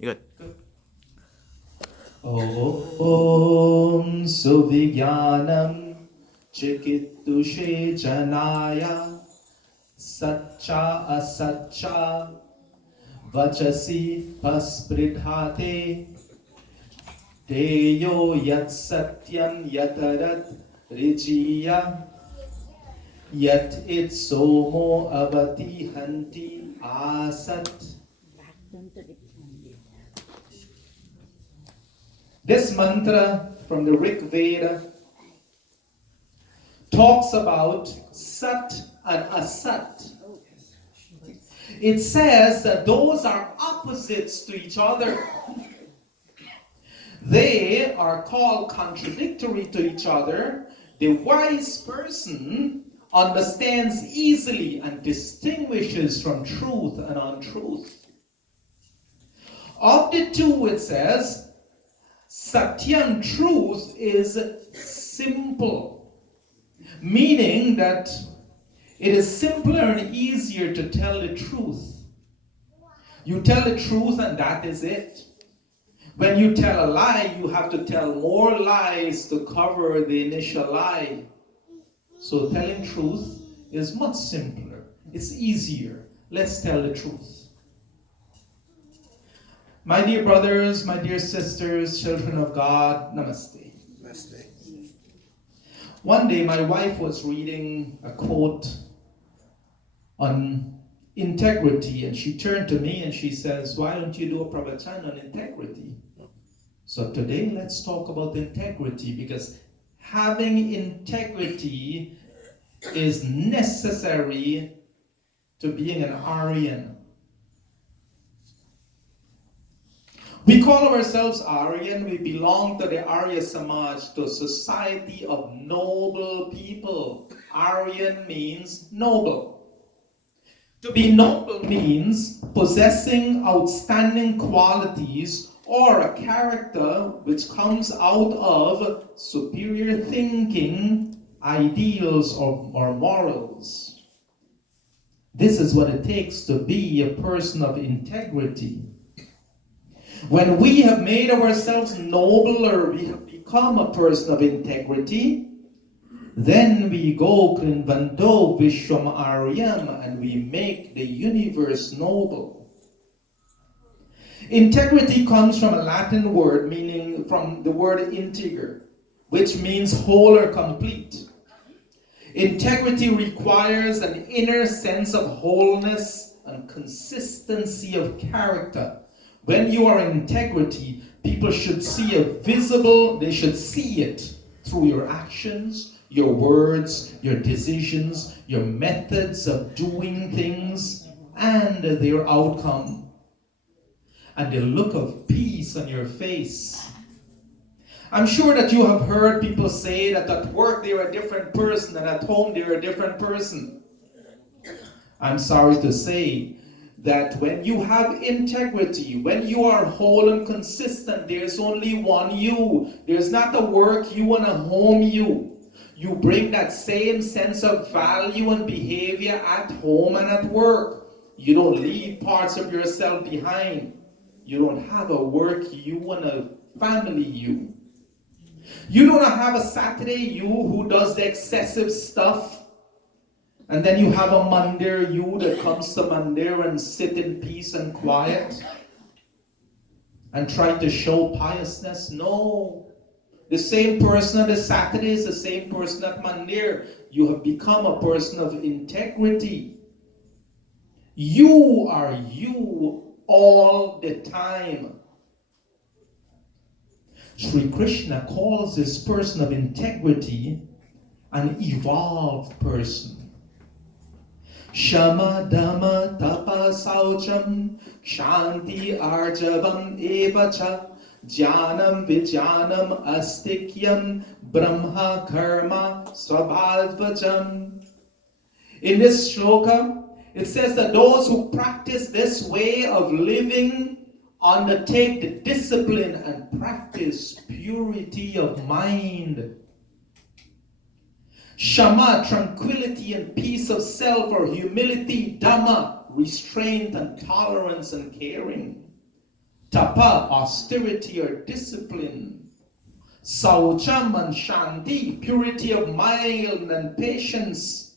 You good? Om Suvigyanam Chikittushe Janaya Satcha Asatcha Vachasi Paspridhate Teyo Yat Satyam Yatarat Richiya Yat It Somo Avati Hanti Asat. This mantra from the Rig Veda talks about Sat and Asat. It says that those are opposites to each other. They are called contradictory to each other. The wise person understands easily and distinguishes from truth and untruth. Of the two, it says, Satyam, truth, is simple, meaning that it is simpler and easier to tell the truth. You tell the truth and that is it. When you tell a lie, you have to tell more lies to cover the initial lie. So telling truth is much simpler. It's easier. Let's tell the truth. My dear brothers, my dear sisters, children of God, namaste. Namaste. One day my wife was reading a quote on integrity, and she turned to me and she says, why don't you do a Pravachan on integrity? So today let's talk about integrity, because having integrity is necessary to being an Aryan. We call ourselves Aryan. We belong to the Arya Samaj, to a society of noble people. Aryan means noble. To be noble means possessing outstanding qualities or a character which comes out of superior thinking, ideals, or morals. This is what it takes to be a person of integrity. When we have made ourselves noble, or we have become a person of integrity, then we go Krinvanto Vishwam Aryam, and we make the universe noble. Integrity comes from a Latin word meaning from the word integer, which means whole or complete. Integrity requires an inner sense of wholeness and consistency of character. When you are in integrity, people should see they should see it through your actions, your words, your decisions, your methods of doing things, and their outcome. And the look of peace on your face. I'm sure that you have heard people say that at work they're a different person and at home they're a different person. I'm sorry to say that when you have integrity, when you are whole and consistent, there's only one you. There's not a work you and a home you. You bring that same sense of value and behavior at home and at work. You don't leave parts of yourself behind. You don't have a work you and a family you. You don't have a Saturday you who does the excessive stuff. And then you have a Mandir you that comes to Mandir and sit in peace and quiet and try to show piousness. No. The same person on the Saturday is the same person at Mandir. You have become a person of integrity. You are you all the time. Sri Krishna calls this person of integrity an evolved person. Shama Dhamma Tapa Saucham Shanti Arjavam Evacha Jnanam Vijnanam Astikyam Brahma Karma Svabhadvajam. In this shloka, it says that those who practice this way of living undertake the discipline and practice purity of mind. Shama, tranquility and peace of self, or humility. Dhamma, restraint and tolerance and caring. Tapa, austerity or discipline. Saucham and Shanti, purity of mind and patience.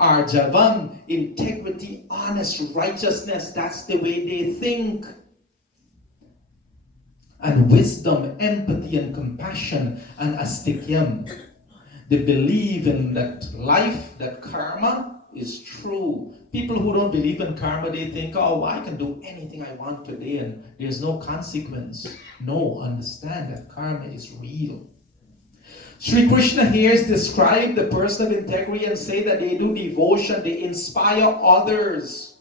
Arjavam, integrity, honest, righteousness, that's the way they think. And wisdom, empathy, and compassion. And Astikyam, they believe in that life, that karma is true. People who don't believe in karma, they think, oh, I can do anything I want today and there's no consequence. No, understand that karma is real. Sri Krishna here is describe the person of integrity and say that they do devotion, they inspire others,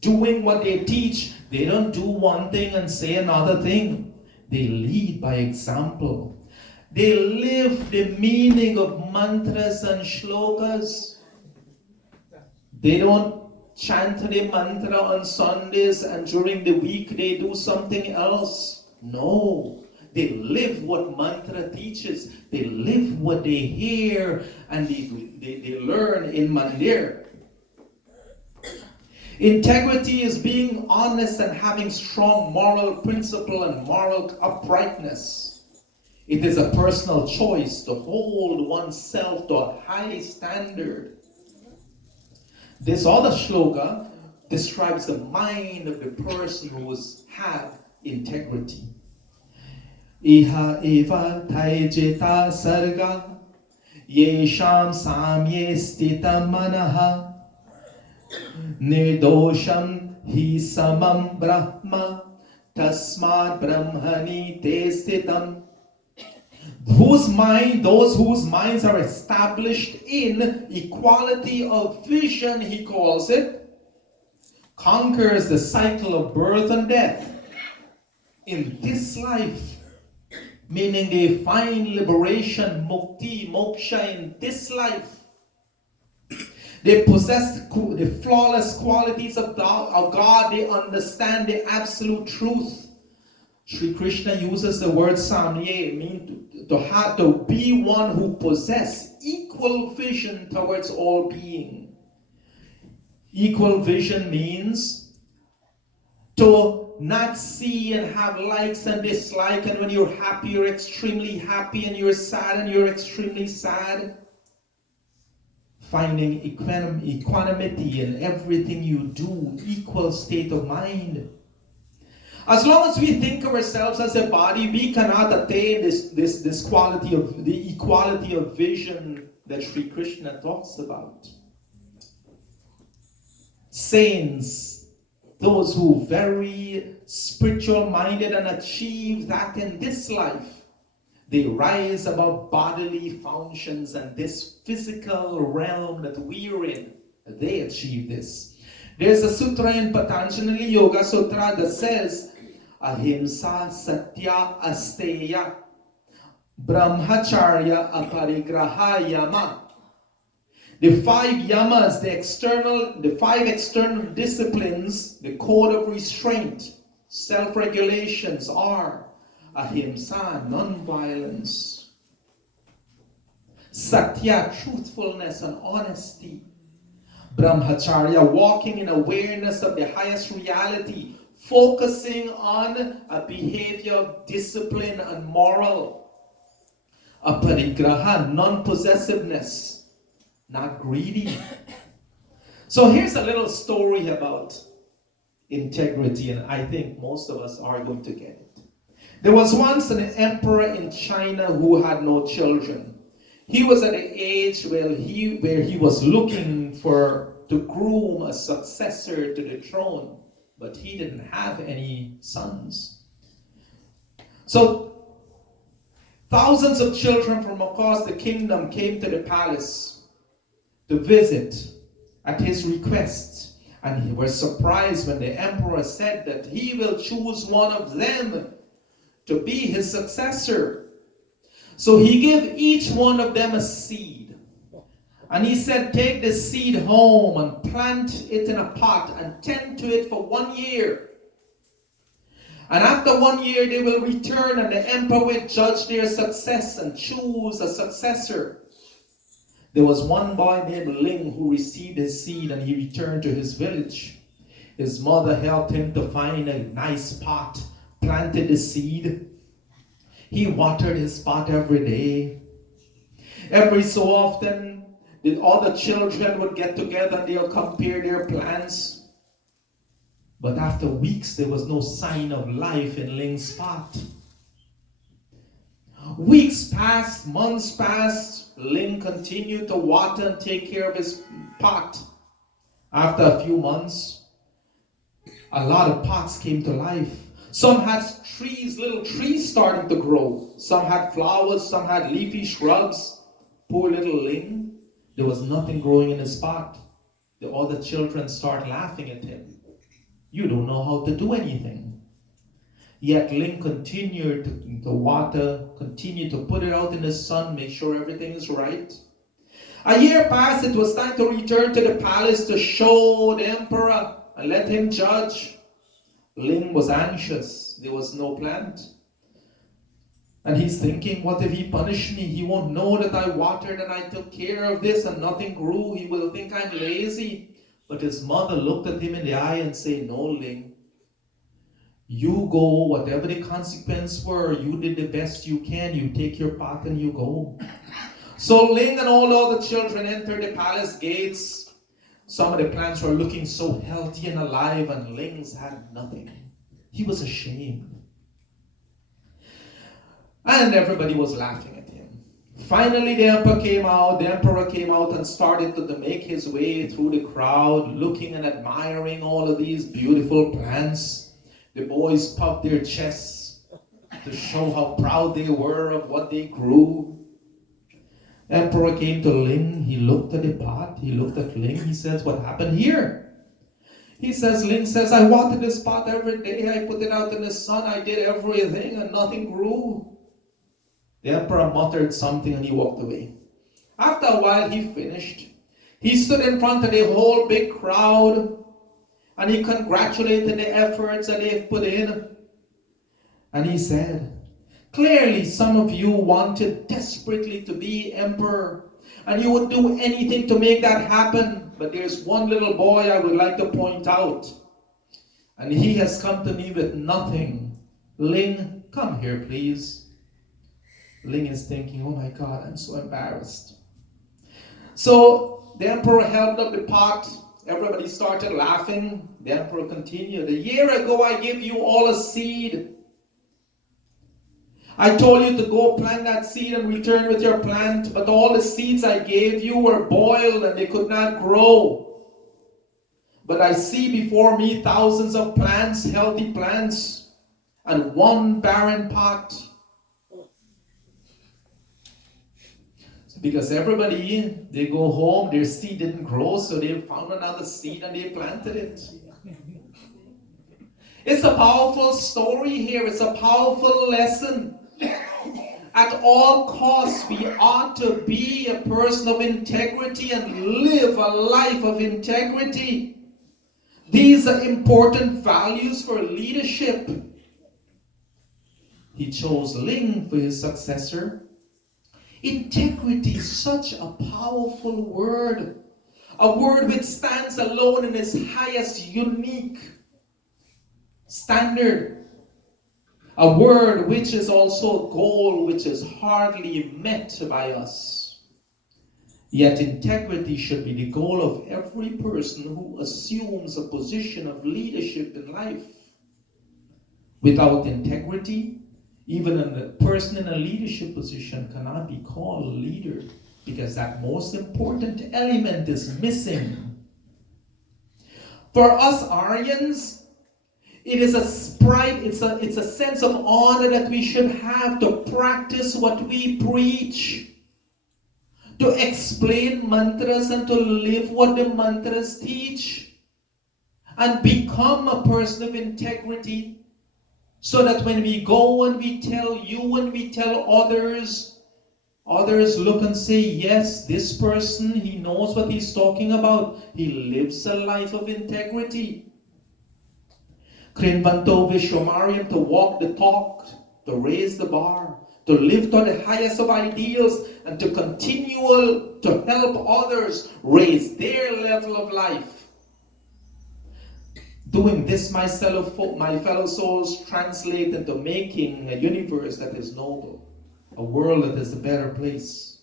doing what they teach. They don't do one thing and say another thing. They lead by example. They live the meaning of mantras and shlokas. They don't chant the mantra on Sundays and during the week they do something else. No. They live what mantra teaches. They live what they hear and they learn in Mandir. Integrity is being honest and having strong moral principle and moral uprightness. It is a personal choice to hold oneself to a high standard. This other shloka describes the mind of the person who has integrity. Iha eva taijeta sarga yesham samye stita manaha nirdosham hi samam brahma tasmad brahmani te stitam. Those whose minds are established in equality of vision, he calls it, conquers the cycle of birth and death in this life. Meaning they find liberation, mukti, moksha in this life. They possess the flawless qualities of God. They understand the absolute truth. Sri Krishna uses the word samye, meaning to be one who possess equal vision towards all being. Equal vision means to not see and have likes and dislike, and when you're happy, you're extremely happy, and you're sad, and you're extremely sad. Finding equanimity in everything you do, equal state of mind. As long as we think of ourselves as a body, we cannot attain this quality of the equality of vision that Sri Krishna talks about. Saints, those who very spiritual minded and achieve that in this life, they rise above bodily functions and this physical realm that we're in. They achieve this. There's a sutra in Patanjali Yoga Sutra that says, Ahimsa Satya Asteya Brahmacharya Aparigraha Yama. The five yamas, the five external disciplines, the code of restraint, self-regulations are ahimsa, non-violence, satya, truthfulness and honesty, brahmacharya, walking in awareness of the highest reality, focusing on a behavior of discipline and moral, aparigraha, non-possessiveness, not greedy. So here's a little story about integrity, and I think most of us are going to get it. There was once an emperor in China who had no children. He was at an age where he was looking to groom a successor to the throne, but he didn't have any sons. So thousands of children from across the kingdom came to the palace to visit at his request, and he was surprised when the emperor said that he will choose one of them to be his successor. So he gave each one of them a seed, and he said, take the seed home and plant it in a pot and tend to it for 1 year, and after 1 year they will return and the emperor will judge their success and choose a successor. There was one boy named Ling who received his seed and he returned to his village. His mother helped him to find a nice pot, planted the seed. He watered his pot every day. Every so often, the other children would get together and they'll compare their plants. But after weeks, there was no sign of life in Ling's pot. Weeks passed, months passed. Ling continued to water and take care of his pot. After a few months, a lot of pots came to life. Some had trees, little trees starting to grow. Some had flowers, some had leafy shrubs. Poor little Ling, there was nothing growing in his pot. The other children start laughing at him. You don't know how to do anything. Yet Ling continued to water, continued to put it out in the sun, make sure everything is right. A year passed, it was time to return to the palace to show the emperor and let him judge. Ling was anxious. There was no plant. And he's thinking, what if he punished me? He won't know that I watered and I took care of this and nothing grew. He will think I'm lazy. But his mother looked at him in the eye and said, no, Ling. You go, whatever the consequence were, you did the best you can. You take your pot and you go. So Ling and all the other children entered the palace gates. Some of the plants were looking so healthy and alive, and Ling's had nothing. He was ashamed. And everybody was laughing at him. Finally, the emperor came out and started to make his way through the crowd, looking and admiring all of these beautiful plants. The boys puffed their chests to show how proud they were of what they grew. Emperor came to Ling. He looked at the pot. He looked at Ling. He says, what happened here? He says, Ling says, I watered this pot every day. I put it out in the sun. I did everything and nothing grew. The emperor muttered something and he walked away. After a while, he finished. He stood in front of the whole big crowd and he congratulated the efforts that they've put in. And he said, clearly, some of you wanted desperately to be emperor, and you would do anything to make that happen. But there's one little boy I would like to point out, and he has come to me with nothing. Ling, come here, please. Ling is thinking, oh my God, I'm so embarrassed. So the emperor held up the pot. Everybody started laughing. The emperor continued, a year ago I gave you all a seed. I told you to go plant that seed and return with your plant, but all the seeds I gave you were boiled and they could not grow. But I see before me thousands of plants, healthy plants, and one barren pot. Because everybody, they go home, their seed didn't grow, so they found another seed and they planted it. It's a powerful story here. It's a powerful lesson. At all costs, we ought to be a person of integrity and live a life of integrity. These are important values for leadership. He chose Ling for his successor. Integrity is such a powerful word. A word which stands alone in its highest unique standard. A word which is also a goal which is hardly met by us. Yet integrity should be the goal of every person who assumes a position of leadership in life. Without integrity, even a person in a leadership position cannot be called a leader, because that most important element is missing. For us Aryans, it is a pride, it's a sense of honor that we should have to practice what we preach, to explain mantras and to live what the mantras teach, and become a person of integrity, so that when we go and we tell you and we tell others look and say, yes, this person, he knows what he's talking about. He lives a life of integrity. Krinvanto Vishwamariam, to walk the talk, to raise the bar, to live to the highest of ideals, and to continue to help others raise their level of life. Doing this, my fellow souls, translate into making a universe that is noble, a world that is a better place.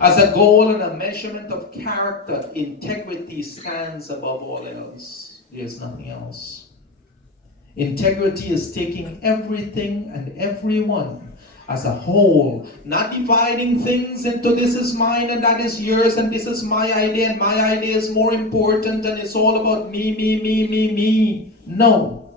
As a goal and a measurement of character, integrity stands above all else. There's nothing else. Integrity is taking everything and everyone as a whole, not dividing things into this is mine and that is yours and this is my idea and my idea is more important and it's all about me, me, me, me, me. No.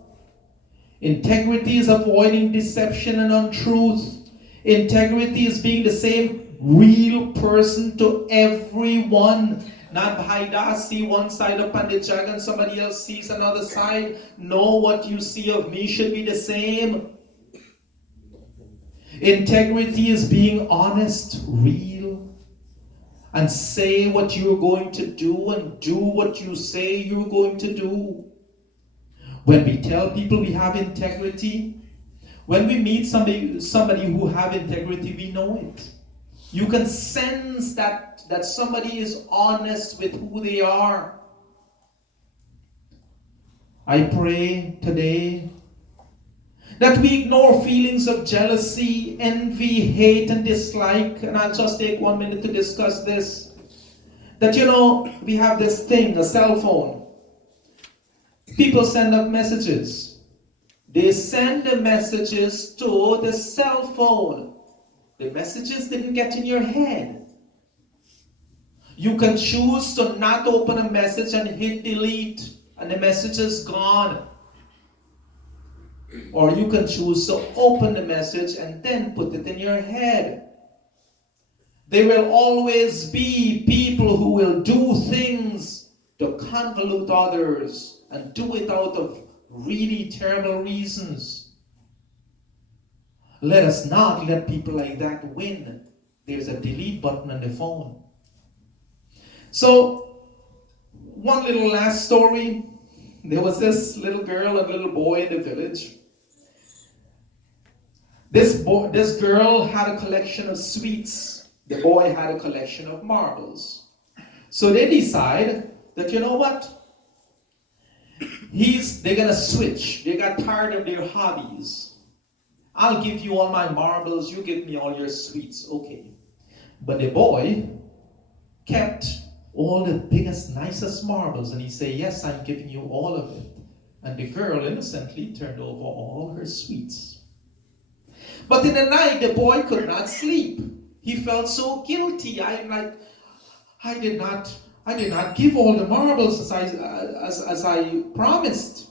Integrity is avoiding deception and untruth. Integrity is being the same real person to everyone. Not Bhai see one side of Pandit and somebody else sees another side. No, what you see of me should be the same. Integrity is being honest, real, and say what you're going to do and do what you say you're going to do. When we tell people we have integrity, when we meet somebody who have integrity, we know it. You can sense that somebody is honest with who they are. I pray today that we ignore feelings of jealousy, envy, hate, and dislike. And I'll just take 1 minute to discuss this. That we have this thing, a cell phone. People send up messages. They send the messages to the cell phone. The messages didn't get in your head. You can choose to not open a message and hit delete, and the message is gone. Or you can choose to open the message and then put it in your head. There will always be people who will do things to convolute others and do it out of really terrible reasons. Let us not let people like that win. There's a delete button on the phone. So, one little last story. There was this little girl and little boy in the village. This girl had a collection of sweets. The boy had a collection of marbles. So they decide that, you know what? They're going to switch. They got tired of their hobbies. I'll give you all my marbles. You give me all your sweets. Okay. But the boy kept all the biggest, nicest marbles. And he said, yes, I'm giving you all of it. And the girl innocently turned over all her sweets. But in the night, the boy could not sleep. He felt so guilty. I did not give all the marbles as I promised.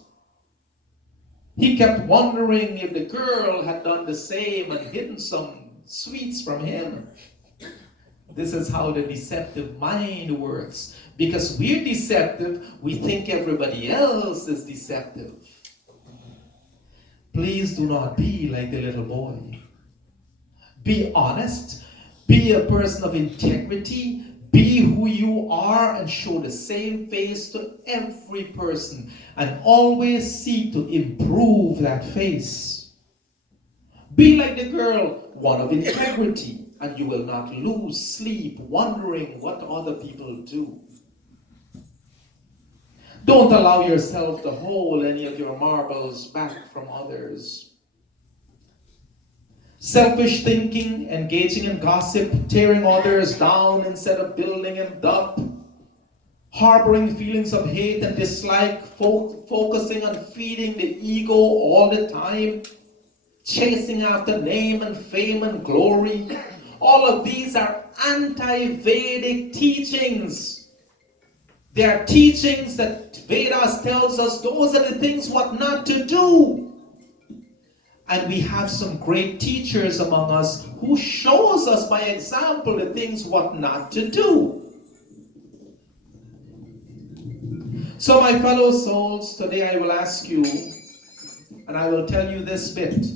He kept wondering if the girl had done the same and hidden some sweets from him. This is how the deceptive mind works. Because we're deceptive, we think everybody else is deceptive. Please do not be like the little boy. Be honest. Be a person of integrity. Be who you are and show the same face to every person. And always seek to improve that face. Be like the girl, one of integrity. And you will not lose sleep wondering what other people do. Don't allow yourself to hold any of your marbles back from others. Selfish thinking, engaging in gossip, tearing others down instead of building them up, harboring feelings of hate and dislike, focusing on feeding the ego all the time, chasing after name and fame and glory. All of these are anti-Vedic teachings. They are teachings that Vedas tells us those are the things what not to do. And we have some great teachers among us who shows us by example the things what not to do. So my fellow souls, today I will ask you, and I will tell you this bit,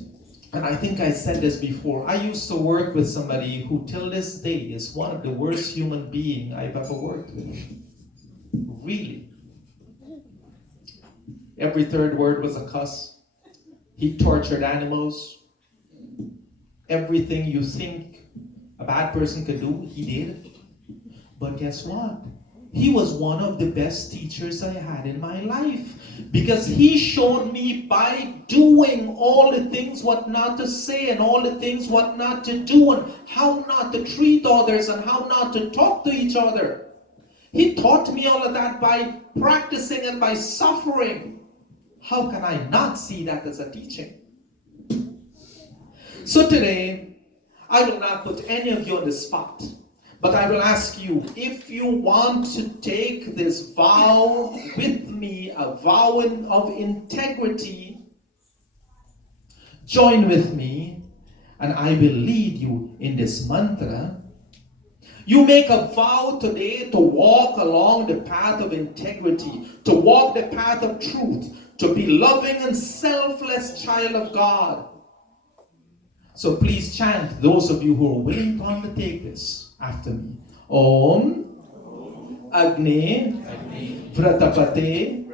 and I think I said this before. I used to work with somebody who till this day is one of the worst human beings I've ever worked with. Really. Every third word was a cuss. He tortured animals. Everything you think a bad person could do, he did. But guess what? he was one of the best teachers I had in my life, because he showed me by doing all the things what not to say and all the things what not to do and how not to treat others and how not to talk to each other. He taught me all of that by practicing and by suffering. How can I not see that as a teaching? So today, I will not put any of you on the spot, but I will ask you, if you want to take this vow with me, a vow of integrity, join with me, and I will lead you in this mantra. You make a vow today to walk along the path of integrity, to walk the path of truth, to be loving and selfless child of God. So please chant, those of you who are willing to undertake this after me. Om Agni Vratapate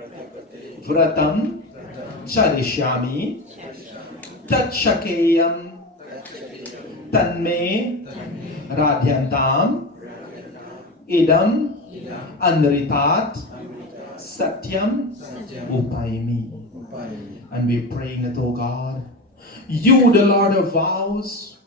Vratam Charishyami Tatshakeyam Tanme Radhyantam Idam Anritat Satyam Upayami. And we're praying that, oh God, you, the Lord of vows,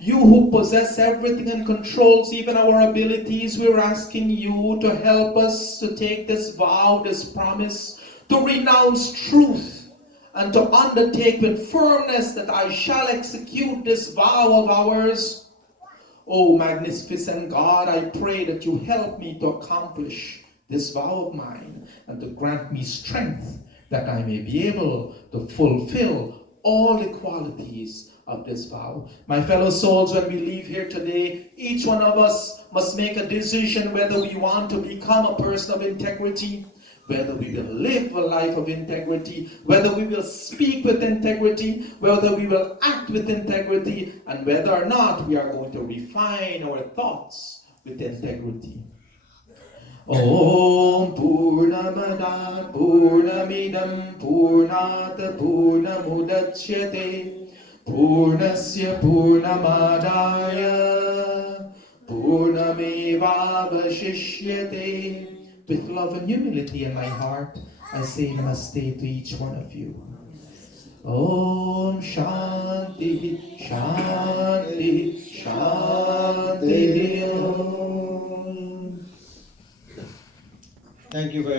you who possess everything and controls even our abilities, we're asking you to help us to take this vow, this promise, to renounce truth and to undertake with firmness that I shall execute this vow of ours. Oh, magnificent God, I pray that you help me to accomplish this vow of mine and to grant me strength that I may be able to fulfill all the qualities of this vow. My fellow souls, when we leave here today, each one of us must make a decision whether we want to become a person of integrity, whether we will live a life of integrity, whether we will speak with integrity, whether we will act with integrity, and whether or not we are going to refine our thoughts with integrity. Om Purnamada Purnamidam Purnata Purnamudachyate Purnasya Purnamadaya Purnamevavashishyate. With love and humility in my heart, I say namaste to each one of you. Om Shanti Shanti Shanti Om. Thank you very much.